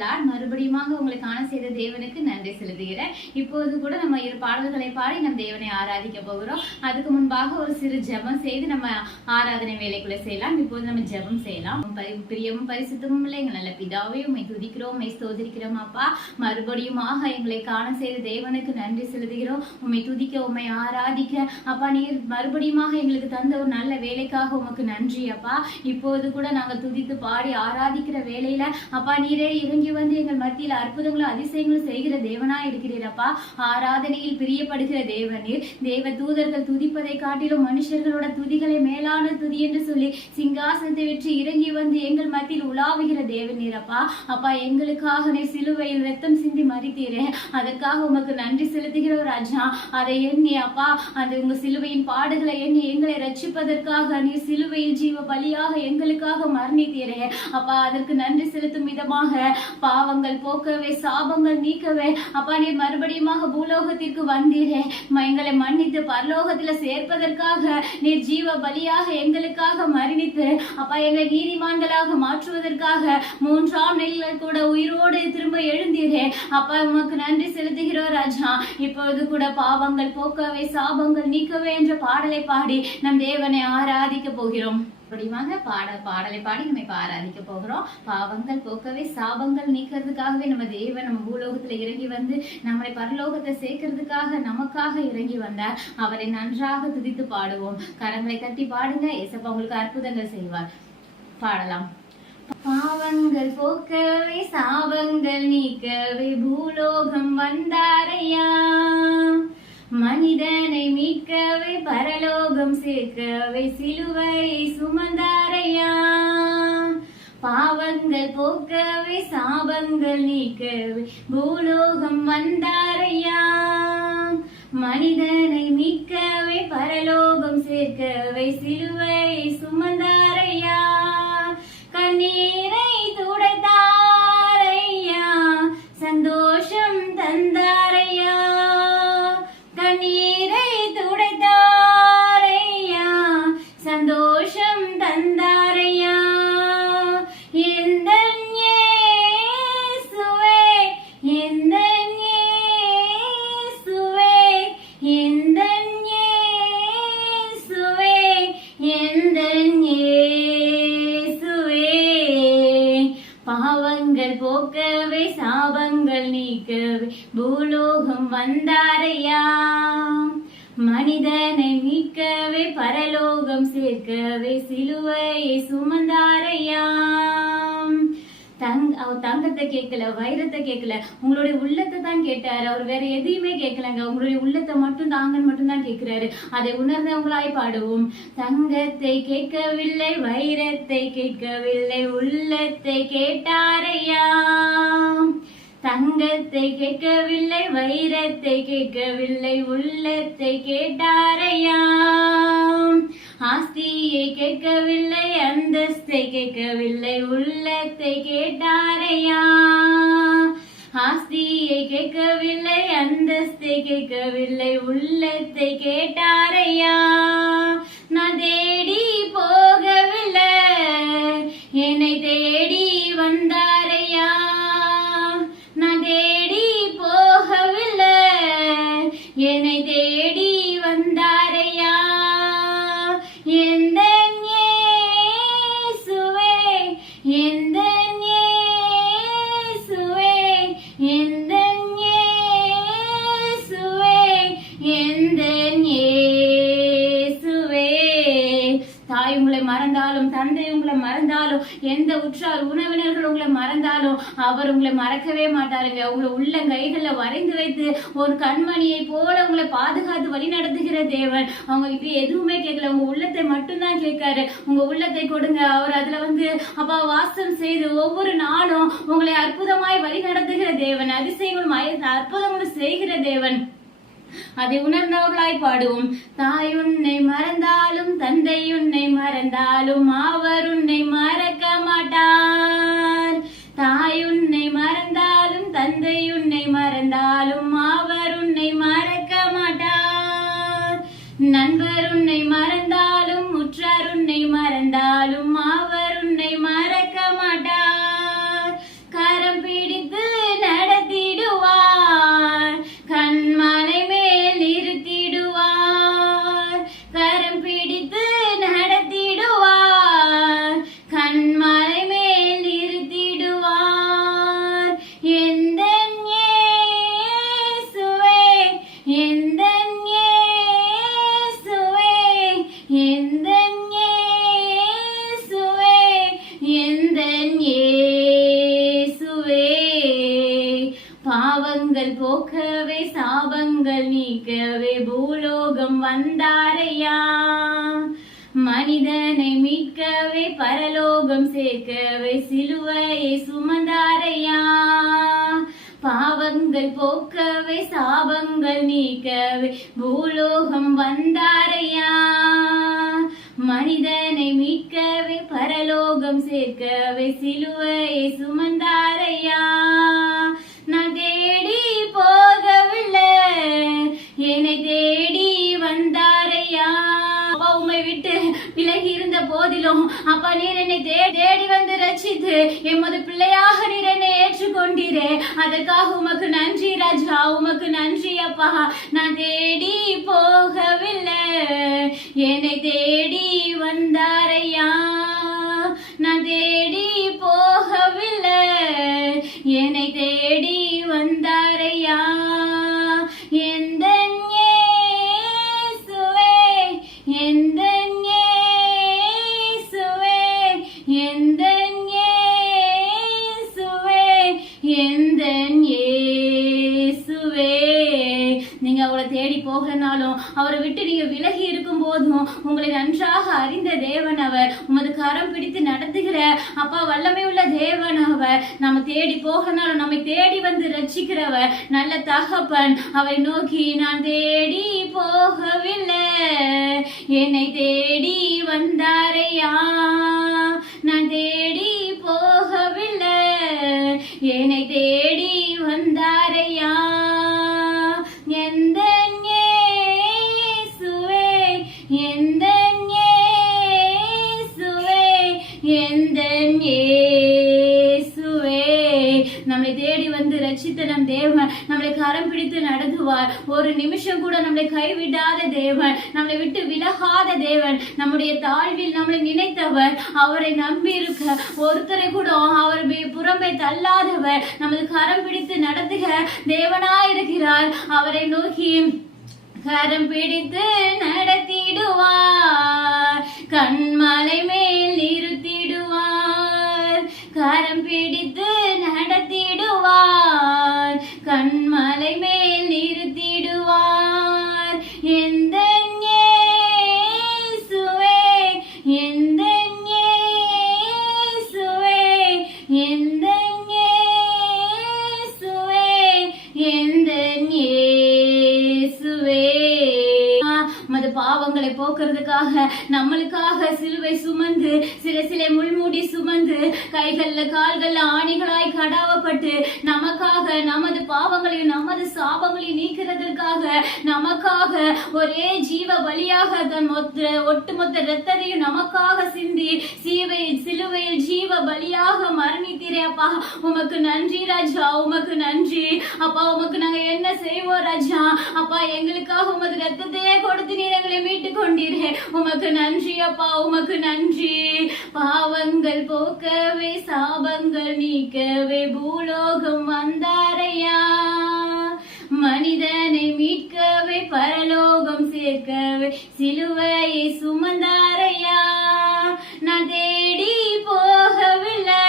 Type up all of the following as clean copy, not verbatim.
பிரைசலாட் மறுபடியும் உங்களை காண செய்த தேவனுக்கு நன்றி செலுத்துகிறேன். இப்போது கூட நம்ம இரு பாடல்களை பாடி நம் தேவனை ஆராதிக்க போகிறோம். அதுக்கு முன்பாக ஒரு சிறு ஜெபம் செய்து நம்ம ஆராதனை வேலைக்குள்ள செய்யலாம். இப்போது நம்ம ஜெபம் செய்யலாம். பிரியமும் பரிசுத்தமும் இல்லை எங்கள் நல்ல பிதாவே, உம்மை துதிக்கிறோம், உம்மை ஸ்தோத்திரிக்கிறோம் அப்பா. மறுபடியும் எங்களை காண செய்த தேவனுக்கு நன்றி செலுத்துகிறோம். உம்மை துதிக்க, உம்மை ஆராதிக்க அப்பா, நீர் மறுபடியும் எங்களுக்கு தந்த ஒரு நல்ல வேலைக்காக உமக்கு நன்றி அப்பா. இப்போது கூட நாங்கள் துதித்து பாடி ஆராதிக்கிற வேலையில அப்பா நீரே இறங்கி வந்து எங்கள் மத்தியில் அற்புதங்களும் அதிசயங்களும் செய்கிற தேவனா இருக்கிறீரப்பா. ஆராதனையில் பிரியப்படுகிற தேவனீர். தேவ தூதர்கள் துதிப்பதை காட்டிலும் மனுஷர்களோட துதிகளை மேலான துதி என்று சொல்லி சிங்காசனத்தை வெற்றி இறங்கி வந்து எங்கள் மத்தியில் உலாவுகிற தேவனீரப்பா. அப்பா எங்களுக்காக நீ சிலுவையில் ரத்தம் சிந்தி மறித்தீரே, அதற்காக உமக்கு நன்றி செலுத்துகிற ராஜா. அதை எண்ணி அப்பா அந்த உங்க சிலுவையின் பாடுகளை எண்ணி எங்களை ரட்சிப்பதற்காக நீ சிலுவையில் ஜீவ பலியாக எங்களுக்காக மரணித்தீரே அப்பா. அதற்கு நன்றி செலுத்தும் விதமாக பாவங்கள் போக்கவே சாபங்கள் நீக்கவே அப்பா நீர் மறுபடியும் பூலோகத்திற்கு வந்தீரே. எங்களை மன்னித்து பரலோகத்துல சேர்ப்பதற்காக நீர் ஜீவ பலியாக எங்களுக்காக மரணித்து அப்பா எங்களை நீதிமான்களாக மாற்றுவதற்காக மூன்றாம் நாளில் கூட உயிரோடு திரும்ப எழுந்தீரே அப்பா. உமக்கு நன்றி செலுத்துகிறோம் ராஜா. இப்போது கூட பாவங்கள் போக்கவே சாபங்கள் நீக்கவே என்ற பாடலை பாடி நம் தேவனை ஆராதிக்க போகிறோம். பாடலை பாடி நம்ம இப்ப ஆராதிக்க போகிறோம். பாவங்கள் போக்கவே சாபங்கள் நீக்கிறதுக்காகவே நம்ம தேவன் நம்ம பூலோகத்துல இறங்கி வந்து நம்மளை பரலோகத்தை சேர்க்கறதுக்காக நமக்காக இறங்கி வந்தார். அவரை நன்றாக துதித்து பாடுவோம். கரங்களை தட்டி பாடுங்க. ஏசப்பா உங்களுக்கு அற்புதங்கள் செய்வார். பாடலாம். பாவங்கள் போக்கவே சாபங்கள் நீக்கவே பூலோகம் வந்தாரையா, மனிதனை மீட்கவே பரலோகம் சேர்க்கவே சிலுவை சுமந்தாரையா. பாவங்கள் போக்கவே சாபங்கள் நீக்கவே பூலோகம் வந்தாரையா, மனிதனை மீட்கவே பரலோகம் சேர்க்கவே சிலுவை சுமந்தாரையா. கண்ணீரை துடைத்தாரையா, சந்தோஷம் தந்தாரையா. கண்ணீரை துடைத்தாரையா, சந்தோஷம் தந்தாரையா. எந்தன் இயேசுவே, எந்தன் இயேசுவே, எந்தன் இயேசுவே, எந்தன் இயேசுவே. பாவங்கள் போக்கவே சாபங்கள் நீக்கவே பூலோகம் வந்தாரையா, மனிதனை மீட்கவே பரலோகம் சேர்க்கவே சிலுவை சுமந்தாரையா. அவர் தங்கத்தை கேட்கல, வைரத்தை கேட்கல, உங்களுடைய உள்ளத்தை தான் கேட்டாரு. அவர் வேற எதையுமே கேட்கலங்க. உங்களுடைய உள்ளத்தை மட்டும் தாங்கன்னு மட்டும் தான் கேட்கிறாரு. அதை உணர்ந்தவங்களாய் பாடுவோம். தங்கத்தை கேட்கவில்லை, வைரத்தை கேட்கவில்லை, உள்ளத்தை கேட்டாரையா. தங்கத்தை கேட்கவில்லை, வைரத்தை கேட்கவில்லை, உள்ளத்தை கேட்டாரையா. ஆஸ்தியை கேட்கவில்லை, அந்தஸ்தை கேட்கவில்லை, உள்ளத்தை கேட்டாரையா. ஆஸ்தியை கேட்கவில்லை, அந்தஸ்தை கேட்கவில்லை, உள்ளத்தை கேட்டாரையா. நான் தேடி போகவில்லை, என்னை தேடி வந்தாரையா. நான் தேடி போகவில்லை, என்னை தேடி வந்தாரையா. எந்தன் இயேசுவே, எந்தன் இயேசுவே, எந்தன் இயேசுவே, எந்தன் இயேசுவே. தாய் உங்களை மறந்தாலும், தந்தை உங்களை மறந்தாலும், எந்த உற்றார் உறவினர்கள் உங்களை மறந்தாலும் அவர் உங்களை மறக்கவே மாட்டாருங்க. உங்களை உள்ள கைகள்ல வரைந்து வைத்து ஒரு கண்மணியை போல உங்களை பாதுகாத்து வழி நடத்துகிற தேவன். அவங்க இப்ப எதுவுமே கேட்கல, உங்க உள்ளத்தை மட்டும்தான் கேட்காரு. உங்க உள்ளத்தை கொடுங்க. அவர் அதுல வந்து அப்பா வாசம் செய்து ஒவ்வொரு நாளும் உங்களை அற்புதமாய் வழி நடத்துகிற தேவன். அதிசயங்களும் அற்புதங்களும் செய்கிற தேவன். அதை உணர்ந்தவர்களாய் பாடுவோம். தாய் உன்னை மறந்தாலும், தந்தை உன்னை மறந்தாலும் அவர் உன்னை மறக்க மாட்டார். தாய் உன்னை மறந்தாலும், தந்தை உன்னை மறந்தாலும் அவர் உன்னை மறக்க மாட்டார். நண்பர் உன்னை மறந்தாலும், உற்றார் உன்னை மறந்தாலும் அவர் உன்னை மறக்க மாட்டார். கரம் பிடி பாவங்கள் போக்கவே சாபங்கள் நீக்கவே பூலோகம் வந்தாரையா. மனிதனை மீட்கவே பரலோகம் சேர்க்கவே சிலுவையை சுமந்தாரையா. பாவங்கள் போக்கவே சாபங்கள் நீக்கவே பூலோகம் வந்தாரையா. மனிதனை மீட்கவே பரலோகம் சேர்க்கவே சிலுவையை சுமந்தாரையா. நான் தேடி போகவில்லை, என்னை தேடி வந்தாரையா. உம்மை விட்டு விலகி இருந்த போதிலும் அப்பா நீர் என்னை தேடி வந்து ரட்சித்து எமது பிள்ளையாக நீர் என்னை ஏற்றுக்கொண்டீரே, அதற்காக உமக்கு நன்றி ராஜா, உமக்கு நன்றி அப்பா. நான் தேடி போகவில்லை, என்னை தேடி வந்தாரையா. நான் தேடி போகவில்லை, என்னை தேடி வந்தாரையா. எந்த நீங்க அவளை தேடி போகலனாலும் அவரை விட்டு நீங்க விலகி இருக்கும் போதும் உங்களை நன்றாக அறிந்த தேவன் அவர். உமது கரம் பிடித்து நடத்துகிற அப்பா வல்லமை உள்ள தேவன் அவர். நம்ம தேடி போகனாலும் நம்மை தேடி வந்து ரட்சிக்கிறவர் நல்ல தகப்பன். அவரை நோக்கி நான் தேடி போகவில்லை, என்னை தேடி வந்தாரையா. நான் தேடி போகவில்லை, என்னை தேடி வந்தாரையா. எந்த இயேசுவே, எந்த இயேசுவே, எந்த இயேசுவே. நம்மளை தேடி வந்து ரட்சித்த நம் தேவன் நம்மளை கரம் பிடித்து நடத்துவார். ஒரு நிமிஷம் கூட நம்மளை கைவிடாத தேவன், நம்மளை விட்டு விலகாத தேவன், நம்முடைய தாழ்வில் நம்மளை நினைத்தவர், அவரை நம்பி இருக்க ஒருத்தரை கூட அவர் புறம்பே தள்ளாதவர், நமது கரம் பிடித்து நடத்துக தேவனாயிருக்கிறார். அவரை நோக்கி கரம் பிடித்து நடத்திடுவார், கண்மலை மேல் நிறுத்திடுவார். கரம் பிடித்து நடத்திடுவார், கண்மலை மேல் நிறுத்திடுவார். எந்த இயேசுவே, எந்த இயேசுவே, எந்த இயேசுவே, எந்த இயேசுவே. மது பாவங்களை போக்குறதுக்காக நம்மளுக்காக சிலுவை சுமந்து சில முள்மூடி சுமந்து கைகள்ல கால்கள்ல ஆணிகளாய் கடாவப்பட்டு நமக்காக நமது பாவங்களையும் நமது சாபங்களையும் நீக்கிறதற்காக நமக்காக ஒரே ஜீவ பலியாக தன் ஒட்டுமொத்த இரத்தத்தையும் நமக்காக சிந்தி சிலுவையில் ஜீவ பலியாக மரணித்தீரே அப்பா. உமக்கு நன்றி ராஜா, உமக்கு நன்றி அப்பா. உமக்கு நாங்க என்ன செய்வோம் ராஜா அப்பா. எங்களுக்காக உமது ரத்தத்தையே கொடுத்து நீர் எங்களை மீட்டு கொண்டீரே. உமக்கு நன்றி அப்பா, உமக்கு நன்றி. பாவங்கள் போக்கவே சாபங்கள் நீக்கவே பூலோகம் வந்தாரையா. மனிதனை மீட்கவே பரலோகம் சேர்க்கவே சிலுவையை சுமந்தாரையா. நான் தேடி போகவில்லை,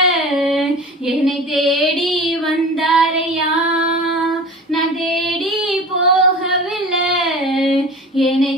என்னை தேடி வந்தாரையா. நான் தேடி போகவில்லை, என்னை